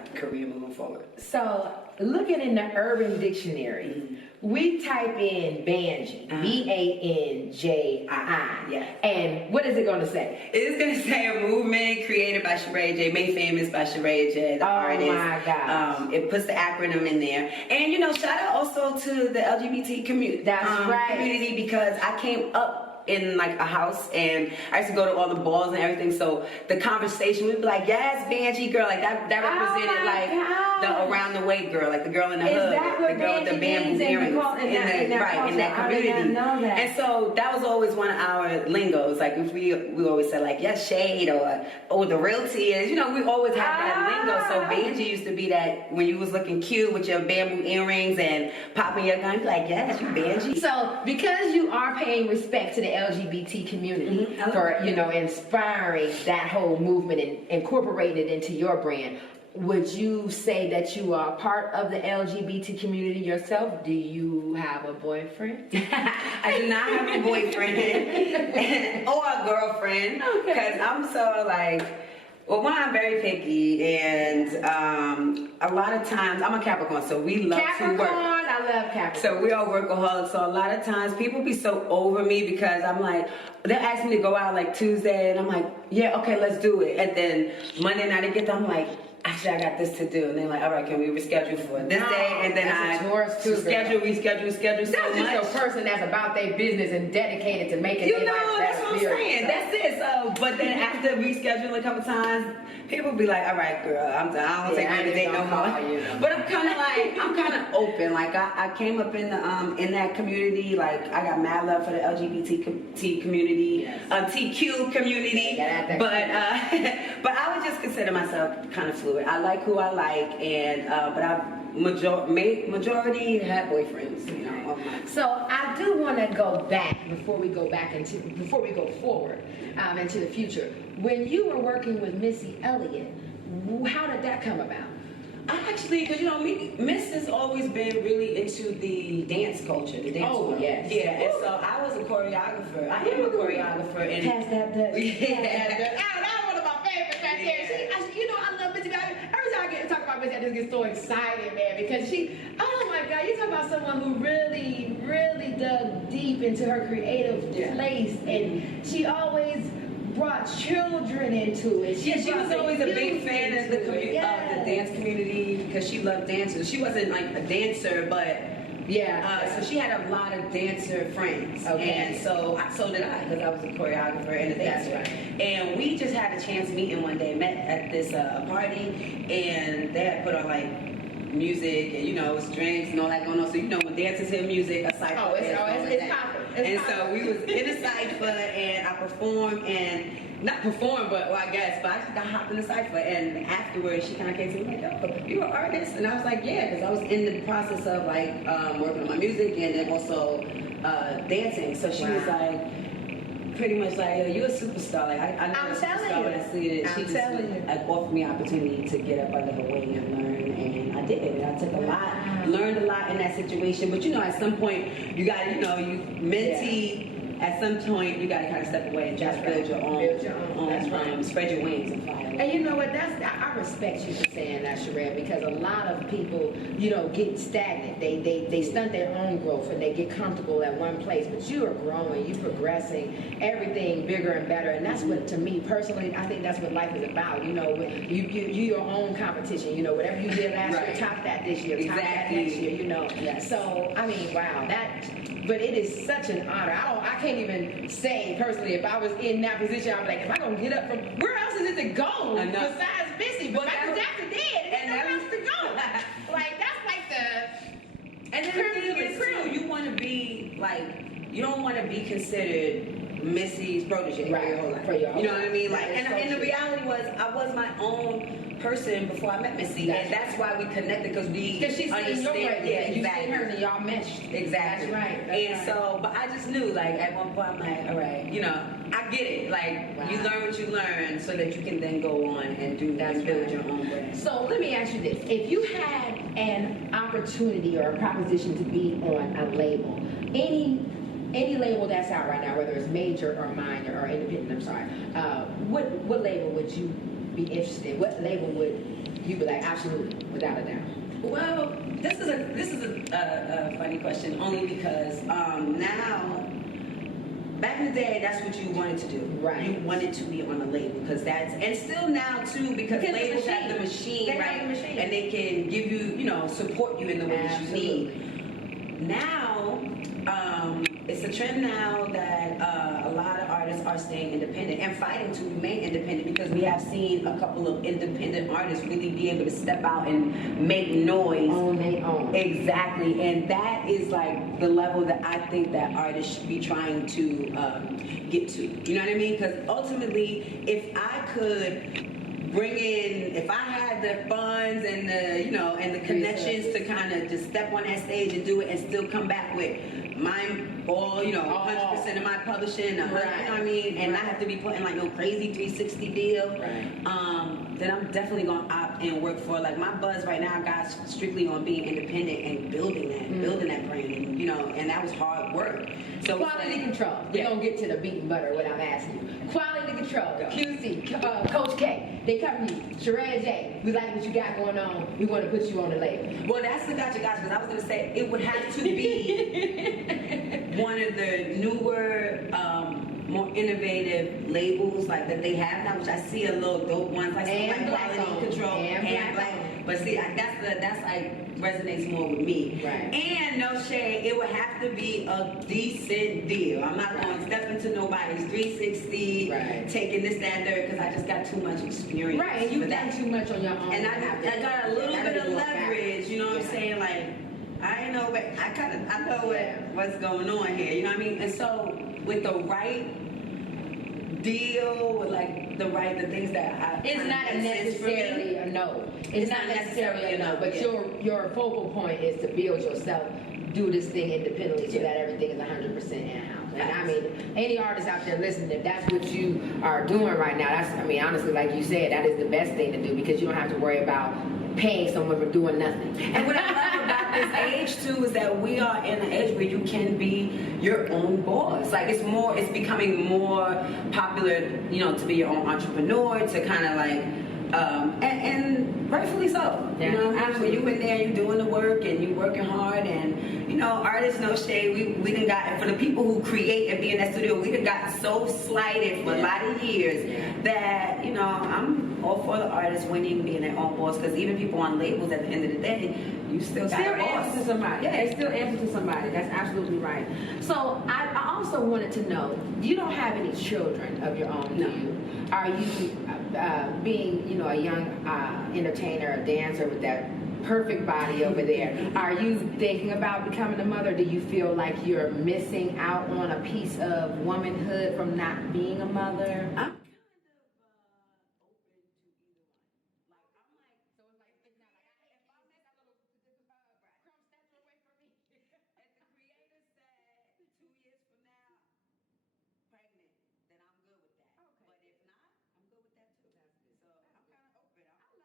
career moving forward. So, looking in the Urban Dictionary, we type in Banji, B-A-N-J-I, Yeah. and what is it going to say? It's going to say a movement created by Sharaya J, made famous by Sharaya J, the artist. Oh my gosh. It puts the acronym in there. And, you know, shout out also to the LGBT community. That's right. Community, because I came up in like a house and I used to go to all the balls and everything, so the conversation would be like, yes, Banji girl, like that represented like the around the way girl, like the girl in the hood, the girl with the bamboo earrings in that community. And so that was always one of our lingos. Like if we always said like, yes, shade, or the realty is, you know, we always had that lingo. So Banji used to be that when you was looking cute with your bamboo earrings and popping your gun, like, yes, you Banji. So because you are paying respect to the LGBT community for, you know, inspiring that whole movement and incorporating it into your brand, would you say that you are part of the LGBT community yourself? Do you have a boyfriend? I do not have a boyfriend or a girlfriend, because I'm so like, well, one, I'm very picky, and a lot of times, I'm a Capricorn, so we love to work. I love Capricorn. So we are workaholics, so a lot of times people be so over me because I'm like, they'll ask me to go out like Tuesday, and I'm like, yeah, okay, let's do it. And then Monday night I get there, I'm like, actually, I got this to do. And they're like, all right, can we reschedule for this day? And then I reschedule so that's much. That's just a person that's about their business and dedicated to making you their know, life that's what I'm saying. That's it. So, but then after rescheduling a couple times, people be like, all right, girl, I'm done. I don't take my date no more. But I'm kind of like, I'm kind of open. Like I came up in the in that community. Like I got mad love for the LGBT community, TQ community. But but I would just consider myself kind of fluid. I like who I like, and but I majority had boyfriends, you know. So I do want to go back before we go forward into the future. When you were working with Missy Elliott, how did that come about? I actually, because you know, Miss has always been really into the dance culture, the dance world. Yes. Yeah, and so I was a choreographer. I am a choreographer. And pass that Dutch. Yeah. That's one of my favorites right there. You know, I love Missy. Every time I get to talk about Missy, I just get so excited, man, because oh my God, you talk about someone who really, really dug deep into her creative place, and she always brought children into it. She was always a big fan of the dance community because she loved dancers. She wasn't like a dancer, but so she had a lot of dancer friends, and so did I, because I was a choreographer and a dancer. And we just had a chance meeting one day, met at this party, and they had put on like music, and you know, it was drinks and all that going on. So you know, when dancers hear music, a cypher. It's popping. And so we was in a cypher, and I performed, and not performed, but I just got hopped in the cypher, and afterwards she kind of came to me like, oh, you're an artist? And I was like, yeah, because I was in the process of like working on my music and then also dancing. So she was like, pretty much like, yo, you're a superstar. Like I know you're a superstar when I see it. She just like offered me opportunity to get up under her wing and learn, and I did. And I took a lot, learned a lot in that situation. But you know, at some point, you got to, you know, you mentee. At some point, you got to kind of step away and just build your own. Spread your wings and fly. And you know what? I respect you for saying that, Sharaya, because a lot of people, you know, get stagnant. They stunt their own growth and they get comfortable at one place. But you are growing, you're progressing, everything bigger and better. And that's what, to me personally, I think that's what life is about. You know, you your own competition. You know, whatever you did last year, top that this year, top that next year. You know. So I mean, wow, But it is such an honor. I can't even say personally, if I was in that position, I'd be like, if I'm gonna get up from where else is it to go besides Missy? But Michael Jackson did, and nowhere else to go. Like that's like the. And then the thing is too, you want to be like, you don't want to be considered Missy's protege for your whole life. You know what I mean? Like, and the reality was, I was my own person before I met Missy, and that's why we connected, because she's understand. You see her and y'all meshed. Exactly. That's right. So, but I just knew, like, at one point, I'm like, all right, you know, I get it. Like, you learn what you learn, so that you can then go on and do that and build your own brand. So let me ask you this: if you had an opportunity or a proposition to be on a label, any label that's out right now, whether it's major or minor or independent, what label would you be interested in? What label would you'd be like, absolutely, without a doubt? Well, this is a funny question only because now, back in the day, that's what you wanted to do. Right. You wanted to be on a label because that's, and still now too, because labels have the machine, They right? have the machine. And they can give you, support you in the way that you need. Now, it's a trend now that a lot of artists are staying independent and fighting to remain independent because we have seen a couple of independent artists really be able to step out and make noise. On their own. Exactly, and that is like the level that I think that artists should be trying to get to. You know what I mean? Because ultimately, if I could bring in, if I had the funds and the connections to kind of just step on that stage and do it and still come back with my all, 100% of my publishing, 100, you know what I mean, and not have to be putting like no crazy 360 deal, then I'm definitely gonna opt and work for, like, my buzz right now got strictly on being independent and building that brand, and and that was hard work. So Quality control. We're going to get to the beat and butter, what I'm asking you. Quality control, QC, Coach K, they come to you. Sharaya J, we like what you got going on. We want to put you on the label. Well, that's the gotcha, because I was going to say it would have to be one of the newer, more innovative labels like that they have now, which I see a little dope ones like Quality Control and Black. But see, that's like resonates more with me. Right. And no shade, it would have to be a decent deal. I'm not going to step into nobody's 360, taking this, that, and third, because I just got too much experience. Right, and you've done too much on your own. And I got a little bit of leverage, you know what I'm saying? Like, I know, but I know what's going on here, you know what I mean? And so, with the right deal, with like the things that it's not necessarily a no. It's not necessarily a no, but your focal point is to build yourself, do this thing independently so that everything is 100% in-house. And I mean, any artist out there listening, if that's what you are doing right now, honestly, like you said, that is the best thing to do because you don't have to worry about paying someone for doing nothing. And what I love about this age too is that we are in an age where you can be your own boss. Like it's becoming more popular, to be your own entrepreneur, to kind of like, and rightfully so. Yeah, absolutely. You in there, you doing the work, and you working hard, and artists, no shade. We done got, for the people who create and be in that studio, we done got so slighted for a lot of years that I'm all for the artists winning, being their own boss, because even people on labels, at the end of the day, you still got a boss. Answer to somebody. Yeah, they still answer to somebody. That's absolutely right. So I also wanted to know, you don't have any children of your own, do you? Are you being, a young entertainer, a dancer with that perfect body over there, are you thinking about becoming a mother? Do you feel like you're missing out on a piece of womanhood from not being a mother?